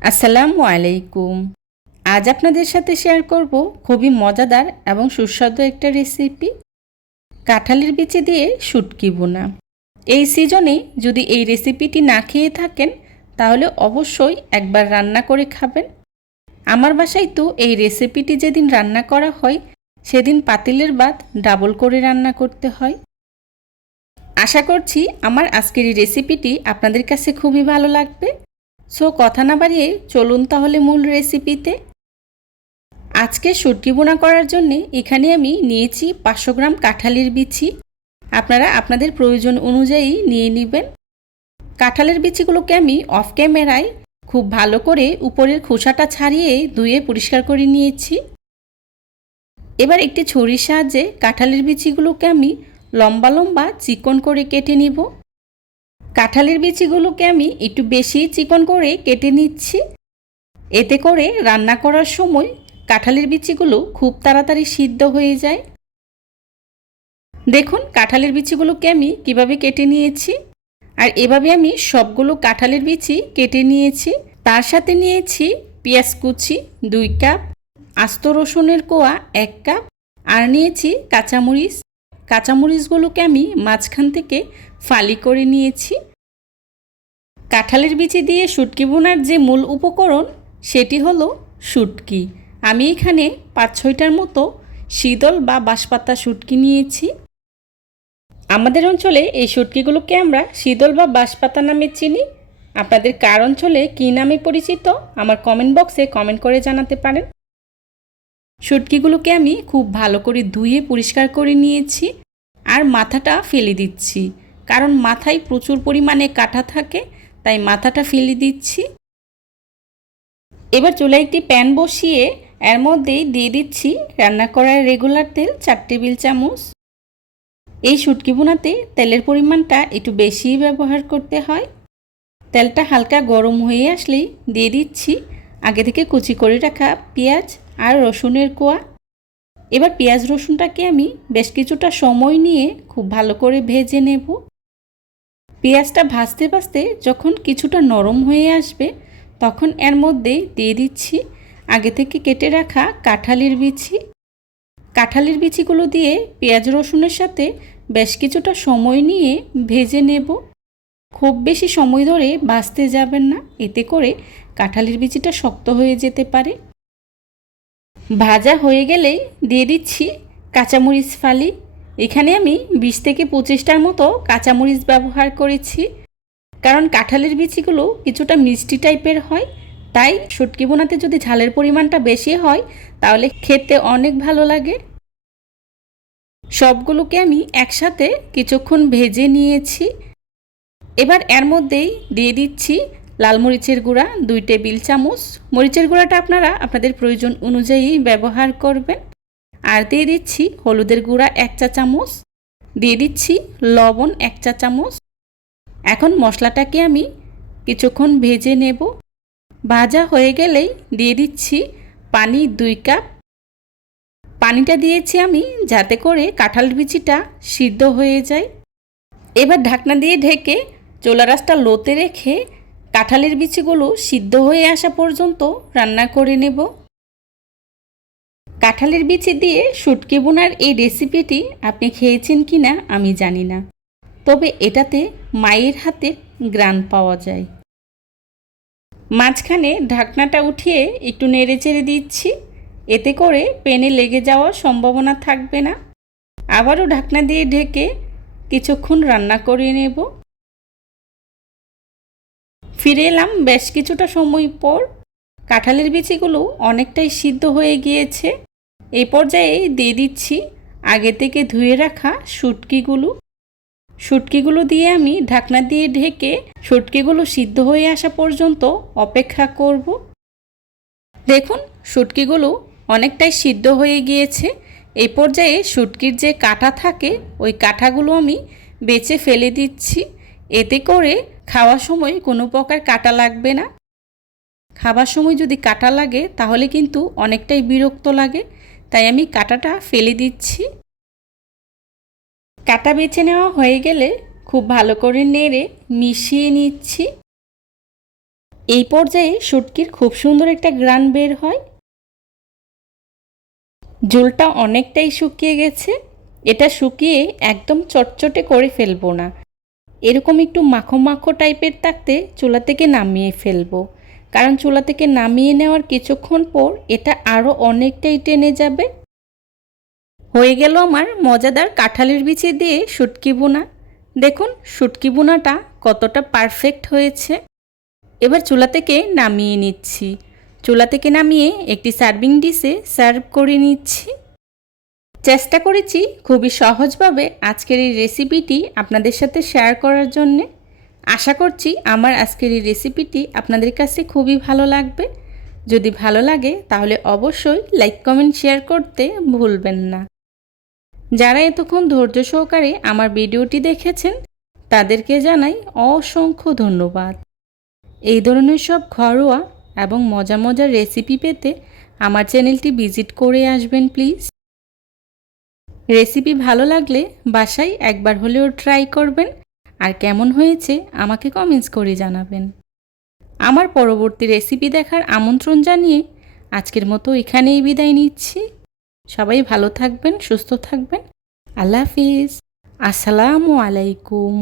আসসালামু আলাইকুম। আজ আপনাদের সাথে শেয়ার করব খুবই মজাদার এবং সুস্বাদু একটা রেসিপি কাঁঠালের বিচি দিয়ে শুটকি বোনা এই সিজনে যদি এই রেসিপিটি না খেয়ে থাকেন, তাহলে অবশ্যই একবার রান্না করে খাবেন। আমার বাসায় তো এই রেসিপিটি যেদিন রান্না করা হয়, সেদিন পাতিলের বাদ ডাবল করে রান্না করতে হয়। আশা করছি আমার আজকের এই রেসিপিটি আপনাদের কাছে খুবই ভালো লাগবে। সো কথা না বাড়িয়ে চলুন তাহলে মূল রেসিপিতে আজকে শুটকি বোনা করার জন্যে এখানে আমি নিয়েছি পাঁচশো গ্রাম কাঁঠালের বিচি। আপনারা আপনাদের প্রয়োজন অনুযায়ী নিয়ে নেবেন। কাঁঠালের বিচিগুলোকে আমি অফ ক্যামেরায় খুব ভালো করে উপরের খোসাটা ছাড়িয়ে ধুয়ে পরিষ্কার করে নিয়েছি। এবার একটি ছড়ির সাহায্যে কাঁঠালের বিচিগুলোকে আমি লম্বা লম্বা চিকন করে কেটে নিব। কাঁঠালের বিচিগুলোকে আমি একটু বেশি চিকন করে কেটে নিচ্ছি। এতে করে রান্না করার সময় কাঁঠালের বিচিগুলো খুব তাড়াতাড়ি সিদ্ধ হয়ে যায়। দেখুন, কাঁঠালের বিচিগুলোকে আমি কীভাবে কেটে নিয়েছি। আর এভাবে আমি সবগুলো কাঁঠালের বিচি কেটে নিয়েছি। তার সাথে নিয়েছি পেঁয়াজ কুচি দুই কাপ, আস্ত রসুনের কোয়া এক কাপ, আর নিয়েছি কাঁচামরিচ। কাঁচামরিচগুলোকে আমি মাঝখান থেকে ফালি করে নিয়েছি। কাঁঠালের বিচি দিয়ে শুটকি বোনার যে মূল উপকরণ, সেটি হলো শুটকি। আমি এখানে পাঁচ ছয়টার মতো শীতল বা বাঁশপাতা শুটকি নিয়েছি। আমাদের অঞ্চলে এই শুটকিগুলোকে আমরা শীতল বা বাঁশপাতা নামে চিনি। আপনাদের কার অঞ্চলে কী নামে পরিচিত, আমার কমেন্ট বক্সে কমেন্ট করে জানাতে পারেন। শুটকিগুলোকে আমি খুব ভালো করে ধুয়ে পরিষ্কার করে নিয়েছি আর মাথাটা ফেলে দিচ্ছি। কারণ মাথায় প্রচুর পরিমাণে কাটা থাকে তাই মাথাটা ফেলে দিচ্ছি। এবার চুলায় একটি প্যান বসিয়ে এর মধ্যেই দিয়ে দিচ্ছি রান্না করার রেগুলার তেল চার টেবিল চামচ। এই শুটকি বোনাতে তেলের পরিমাণটা একটু বেশিই ব্যবহার করতে হয়। তেলটা হালকা গরম হয়ে আসলেই দিয়ে দিচ্ছি আগে থেকে কুচি করে রাখা পেঁয়াজ আর রসুনের কোয়া। এবার পেঁয়াজ রসুনটাকে আমি বেশ কিছুটা সময় নিয়ে খুব ভালো করে ভেজে নেব। পেঁয়াজটা ভাজতে ভাজতে যখন কিছুটা নরম হয়ে আসবে, তখন এর মধ্যে দিয়ে দিচ্ছি আগে থেকে কেটে রাখা কাঁঠালের বিচি। কাঁঠালের বিচিগুলো দিয়ে পেঁয়াজ রসুনের সাথে বেশ কিছুটা সময় নিয়ে ভেজে নেব। খুব বেশি সময় ধরে ভাজতে যাবেন না, এতে করে কাঁঠালের বিচিটা শক্ত হয়ে যেতে পারে। ভাজা হয়ে গেলেই দিয়ে দিচ্ছি কাঁচামরিচ ফালি। এখানে আমি বিশ থেকে পঁচিশটার মতো কাঁচামরিচ ব্যবহার করেছি। কারণ কাঁঠালের বিচিগুলো কিছুটা মিষ্টি টাইপের হয়, তাই শুটকি বোনাতে যদি ঝালের পরিমাণটা বেশি হয়, তাহলে খেতে অনেক ভালো লাগে। সবগুলোকে আমি একসাথে কিছুক্ষণ ভেজে নিয়েছি। এবার এর মধ্যেই দিয়ে দিচ্ছি লাল মরিচের গুঁড়া, দুই টেবিল চামচ। মরিচের গুঁড়াটা আপনারা আপনাদের প্রয়োজন অনুযায়ী ব্যবহার করবেন। আর দিয়ে দিচ্ছি হলুদের গুঁড়া এক চা চামচ, দিয়ে দিচ্ছি লবণ এক চা চামচ। এখন মশলাটাকে আমি কিছুক্ষণ ভেজে নেব। ভাজা হয়ে গেলেই দিয়ে দিচ্ছি পানি দুই কাপ। পানিটা দিয়েছি আমি যাতে করে কাঁঠাল বিচিটা সিদ্ধ হয়ে যায়। এবার ঢাকনা দিয়ে ঢেকে চোলা রাসটা লোতে রেখে কাঁঠালের বিচিগুলো সিদ্ধ হয়ে আসা পর্যন্ত রান্না করে নেব। কাঁঠালের বিচি দিয়ে শুটকি বোনার এই রেসিপিটি আপনি খেয়েছেন কি না আমি জানি না। তবে এটাতে মায়ের হাতের গ্রান পাওয়া যায়। মাঝখানে ঢাকনাটা উঠিয়ে একটু নেড়ে চেড়ে দিচ্ছি। এতে করে পেনে লেগে যাওয়ার সম্ভাবনা থাকবে না। আবারও ঢাকনা দিয়ে ঢেকে কিছুক্ষণ রান্না করে নেব। ফিরে এলাম বেশ কিছুটা সময় পর। কাঁঠালের বিচিগুলো অনেকটাই সিদ্ধ হয়ে গিয়েছে। এই পর্যায়ে দিয়ে দিচ্ছি আগে থেকে ধুয়ে রাখা শুটকিগুলো। শুটকিগুলো দিয়ে আমি ঢাকনা দিয়ে ঢেকে শুটকিগুলো সিদ্ধ হয়ে আসা পর্যন্ত অপেক্ষা করব। দেখুন, শুটকিগুলো অনেকটাই সিদ্ধ হয়ে গিয়েছে। এই পর্যায়ে শুটকির যে কাঁটা থাকে, ওই কাঁটাগুলো আমি বেছে ফেলে দিচ্ছি। এতে করে খাওয়ার সময় কোনো প্রকার কাটা লাগবে না। খাবার সময় যদি কাটা লাগে, তাহলে কিন্তু অনেকটাই বিরক্ত লাগে। তাই আমি কাটাটা ফেলে দিচ্ছি। কাটা বেছে নেওয়া হয়ে গেলে খুব ভালো করে নেড়ে মিশিয়ে নিচ্ছি। এই পর্যায়ে শুটকির খুব সুন্দর একটা গ্রান বের হয়। ঝোলটা অনেকটাই শুকিয়ে গেছে। এটা শুকিয়ে একদম চটচটে করে ফেলব না। এরকম একটু মাখো মাখো টাইপের থাকতে চুলা থেকে নামিয়ে ফেলব। কারণ চুলা থেকে নামিয়ে নেওয়ার কিছুক্ষণ পর এটা আরও অনেকটাই টেনে যাবে। হয়ে গেল আমার মজাদার কাঁঠালের বিচি দিয়ে শুটকি বোনা দেখুন, শুটকি বোনাটা কতটা পারফেক্ট হয়েছে। এবার চুলা থেকে নামিয়ে নিচ্ছি। চুলা থেকে নামিয়ে একটি সার্ভিং ডিশে সার্ভ করে নিচ্ছি। চেষ্টা করেছি খুবই সহজভাবে আজকের এই রেসিপিটি আপনাদের সাথে শেয়ার করার জন্যে। আশা করছি আমার আজকের এই রেসিপিটি আপনাদের কাছে খুবই ভালো লাগবে। যদি ভালো লাগে, তাহলে অবশ্যই লাইক কমেন্ট শেয়ার করতে ভুলবেন না। যারা এতক্ষণ ধৈর্য সহকারে আমার ভিডিওটি দেখেছেন, তাদেরকে জানাই অসংখ্য ধন্যবাদ। এই ধরনের সব ঘরোয়া এবং মজা মজার রেসিপি পেতে আমার চ্যানেলটি ভিজিট করে আসবেন প্লিজ রেসিপি ভালো লাগলে বাসায় একবার হলেও ট্রাই করবেন। আর কেমন হয়েছে আমাকে কমেন্টস করে জানাবেন। আমার পরবর্তী রেসিপি দেখার আমন্ত্রণ জানিয়ে আজকের মতো এখানেই বিদায় নিচ্ছি। সবাই ভালো থাকবেন, সুস্থ থাকবেন। আল্লাহ হাফিজ। আসসালামু আলাইকুম।